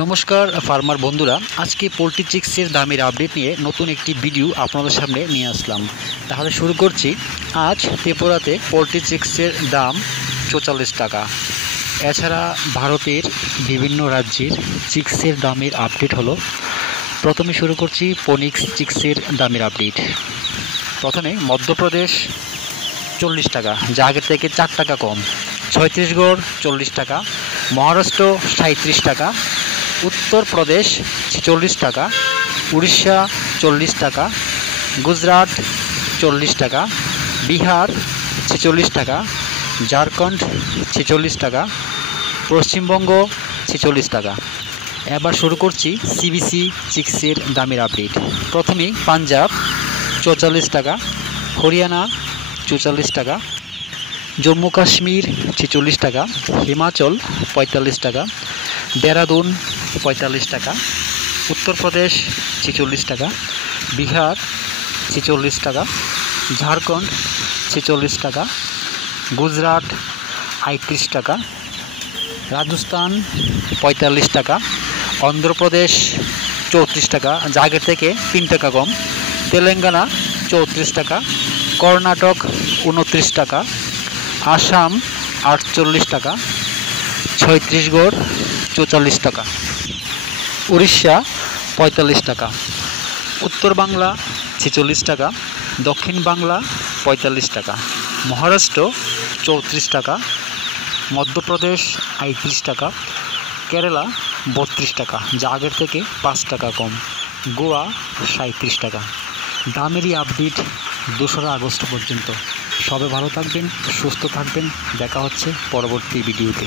নমস্কার ফার্মার বন্ধুরা, আজকে পোলট্রি চিক্সের দামের আপডেট নিয়ে নতুন একটি ভিডিও আপনাদের সামনে নিয়ে আসলাম। তাহলে শুরু করছি। আজ ত্রিপুরাতে পোলট্রি চিক্সের দাম 44 টাকা। এছাড়া ভারতের বিভিন্ন রাজ্যের চিক্সের দামের আপডেট হলো। প্রথমে শুরু করছি ফোনিক্স চিক্সের দামের আপডেট। প্রথমে মধ্যপ্রদেশ 40 টাকা, যা আগের থেকে 4 টাকা কম। ছত্তিশগড় 40 টাকা, মহারাষ্ট্র 37 টাকা, উত্তরপ্রদেশ 46 টাকা, উড়িষ্যা 40 টাকা, গুজরাট 40 টাকা, বিহার 46 টাকা, ঝাড়খণ্ড 46 টাকা, পশ্চিমবঙ্গ 46 টাকা। এবার শুরু করছি সিবিসি চিক্সের দামের আপডেট। প্রথমেই পাঞ্জাব 44 টাকা, হরিয়ানা 44 টাকা, জম্মু কাশ্মীর 46 টাকা, হিমাচল 45 টাকা, দেরাদুন 45 টাকা, উত্তরপ্রদেশ 46 টাকা, বিহার 46 টাকা, ঝাড়খণ্ড 46 টাকা, গুজরাট 38 টাকা, রাজস্থান 45 টাকা, অন্ধ্রপ্রদেশ 34 টাকা, যা আগের থেকে 3 টাকা কম, তেলেঙ্গানা 34 টাকা, কর্ণাটক 29 টাকা, আসাম 48 টাকা, ছত্তিশগড় 44 টাকা, উড়িষ্যা 45 টাকা, উত্তর বাংলা 46 টাকা, দক্ষিণ বাংলা 45 টাকা, মহারাষ্ট্র 34 টাকা, মধ্যপ্রদেশ 38 টাকা, কেরালা 32 টাকা, যা আগের থেকে 5 টাকা কম, গোয়া 37 টাকা। দামেরই আপডেট 2রা আগস্ট পর্যন্ত। সবাই ভালো থাকবেন, সুস্থ থাকবেন। দেখা হচ্ছে পরবর্তী ভিডিওতে।